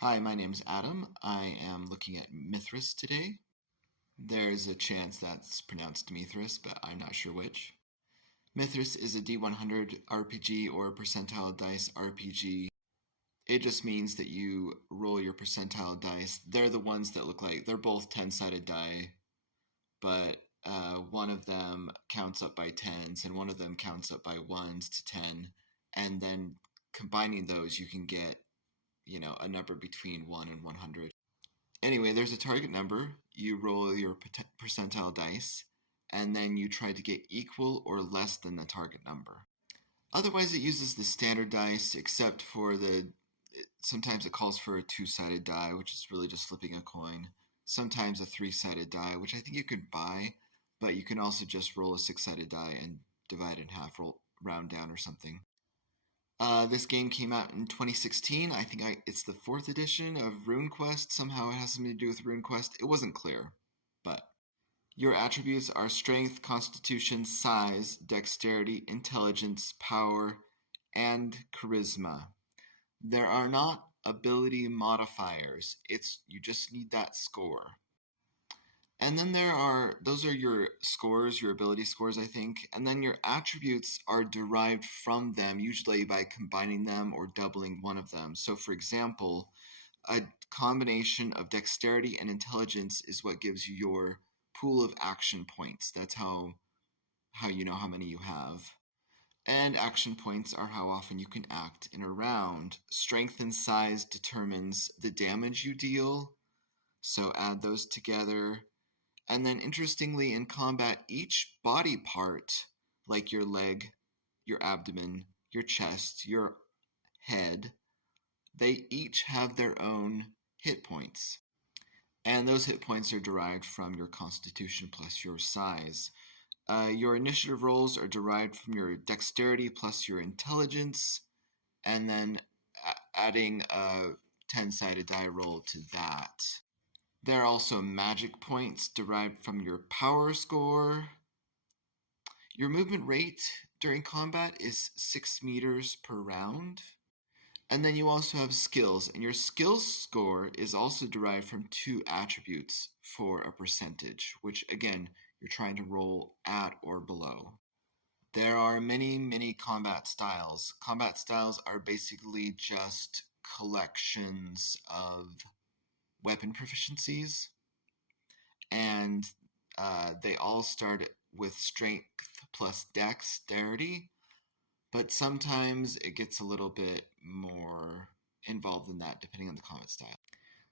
Hi, my name's Adam. I am looking at Mythras today. There's a chance that's pronounced Mythras, but I'm not sure which. Mythras is a D100 RPG or percentile dice RPG. It just means that you roll your percentile dice. They're the ones that look like they're both 10-sided die, but one of them counts up by tens and one of them counts up by ones to 10. And then combining those, you can get, a number between 1 and 100. Anyway, there's a target number. You roll your percentile dice, and then you try to get equal or less than the target number. Otherwise, it uses the standard dice, except for sometimes it calls for a two-sided die, which is really just flipping a coin. Sometimes a three-sided die, which I think you could buy, but you can also just roll a six-sided die and divide it in half, round down or something. This game came out in 2016. I think it's the 4th edition of RuneQuest. Somehow it has something to do with RuneQuest. It wasn't clear, but your attributes are strength, constitution, size, dexterity, intelligence, power, and charisma. There are not ability modifiers. You just need that score. And then those are your scores, your ability scores, I think. And then your attributes are derived from them, usually by combining them or doubling one of them. So, for example, a combination of dexterity and intelligence is what gives you your pool of action points. That's how you know how many you have. And action points are how often you can act in a round. Strength and size determines the damage you deal. So add those together. And then, interestingly, in combat, each body part, like your leg, your abdomen, your chest, your head, they each have their own hit points. And those hit points are derived from your constitution plus your size. Your initiative rolls are derived from your dexterity plus your intelligence, and then adding a 10-sided die roll to that. There are also magic points derived from your power score. Your movement rate during combat is 6 meters per round. And then you also have skills, and your skills score is also derived from 2 attributes for a percentage, which again, you're trying to roll at or below. There are many, many combat styles. Combat styles are basically just collections of weapon proficiencies, and they all start with strength plus dexterity, but sometimes it gets a little bit more involved than that depending on the combat style.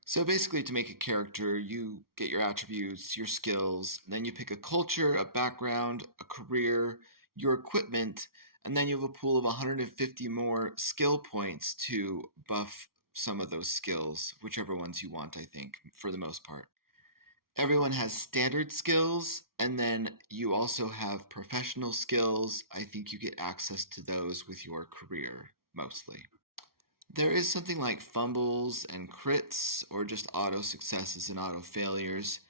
So basically, to make a character, you get your attributes, your skills, then you pick a culture, a background, a career, your equipment, and then you have a pool of 150 more skill points to buff some of those skills, whichever ones you want, I think, for the most part. Everyone has standard skills, and then you also have professional skills. I think you get access to those with your career, mostly. There is something like fumbles and crits, or just auto successes and auto failures.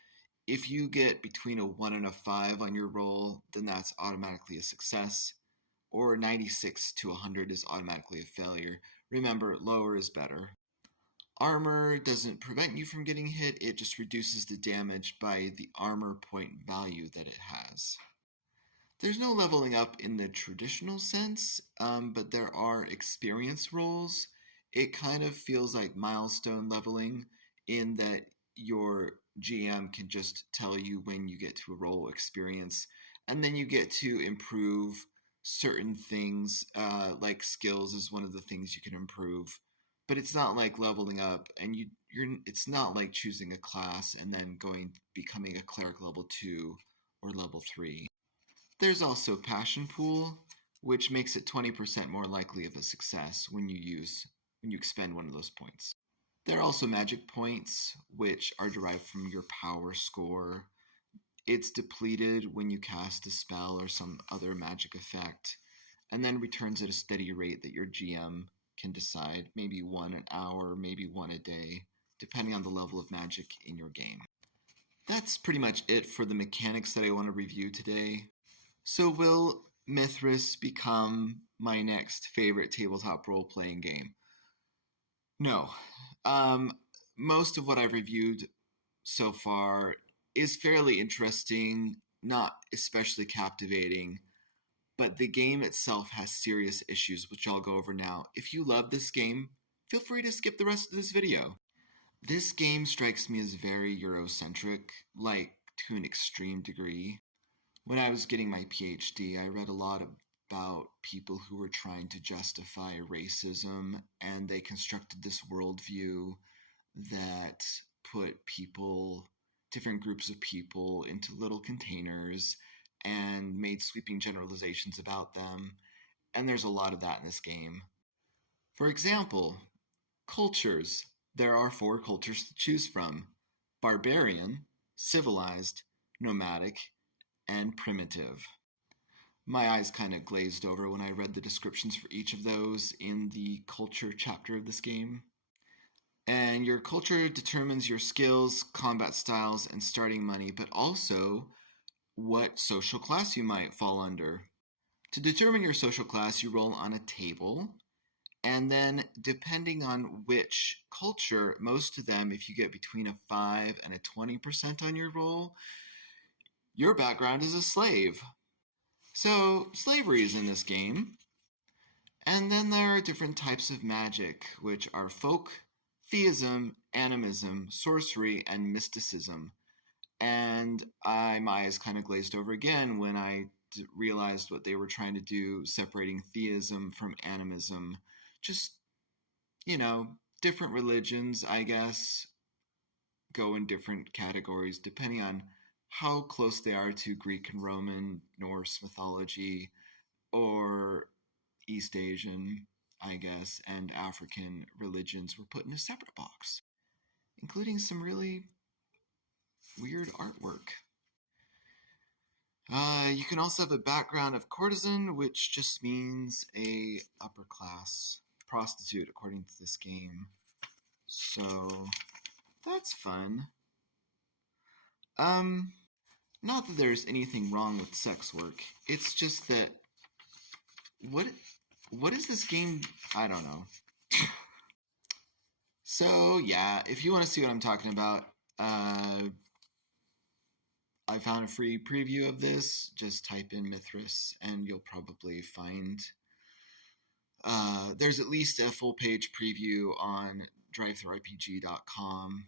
If you get between a 1 and a 5 on your roll, then that's automatically a success, or 96 to 100 is automatically a failure. Remember, lower is better. Armor doesn't prevent you from getting hit, it just reduces the damage by the armor point value that it has. There's no leveling up in the traditional sense, but there are experience rolls. It kind of feels like milestone leveling in that your GM can just tell you when you get to a roll experience, and then you get to improve certain things, like skills is one of the things you can improve. But it's not like leveling up, and it's not like choosing a class and then becoming a cleric level 2 or level 3. There's also Passion Pool, which makes it 20% more likely of a success when you expend one of those points. There are also magic points, which are derived from your power score. It's depleted when you cast a spell or some other magic effect, and then returns at a steady rate that your GM can decide, maybe 1 an hour, maybe 1 a day, depending on the level of magic in your game. That's pretty much it for the mechanics that I want to review today. So will Mythras become my next favorite tabletop role-playing game? No. Um, Most of what I've reviewed so far is fairly interesting, not especially captivating, but the game itself has serious issues, which I'll go over now. If you love this game, feel free to skip the rest of this video. This game strikes me as very Eurocentric, like to an extreme degree. When I was getting my PhD, I read a lot about people who were trying to justify racism, and they constructed this worldview that put people, different groups of people, into little containers and made sweeping generalizations about them. And there's a lot of that in this game. For example, cultures. There are 4 cultures to choose from: barbarian, civilized, nomadic, and primitive. My eyes kind of glazed over when I read the descriptions for each of those in the culture chapter of this game. And your culture determines your skills, combat styles, and starting money, but also what social class you might fall under. To determine your social class, you roll on a table, and then depending on which culture, most of them, if you get between a 5 and a 20% on your roll, your background is a slave. So, slavery is in this game. And then there are different types of magic, which are folk, theism, animism, sorcery, and mysticism. And my eyes kind of glazed over again when I realized what they were trying to do, separating theism from animism. Just, different religions, I guess, go in different categories depending on how close they are to Greek and Roman, Norse mythology, or East Asian, I guess, and African religions were put in a separate box, including some really weird artwork. You can also have a background of courtesan, which just means a upper class prostitute, according to this game. So that's fun. Not that there's anything wrong with sex work. It's just that what is this game? I don't know. So yeah, if you want to see what I'm talking about, I found a free preview of this. Just type in Mythras and you'll probably find there's at least a full page preview on drivethrurpg.com.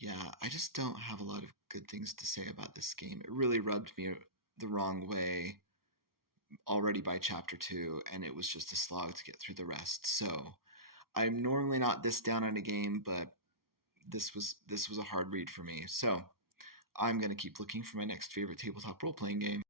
Yeah, I just don't have a lot of good things to say about this game. It really rubbed me the wrong way already by chapter 2, and it was just a slog to get through the rest. So I'm normally not this down on a game, but this was a hard read for me. So I'm going to keep looking for my next favorite tabletop role-playing game.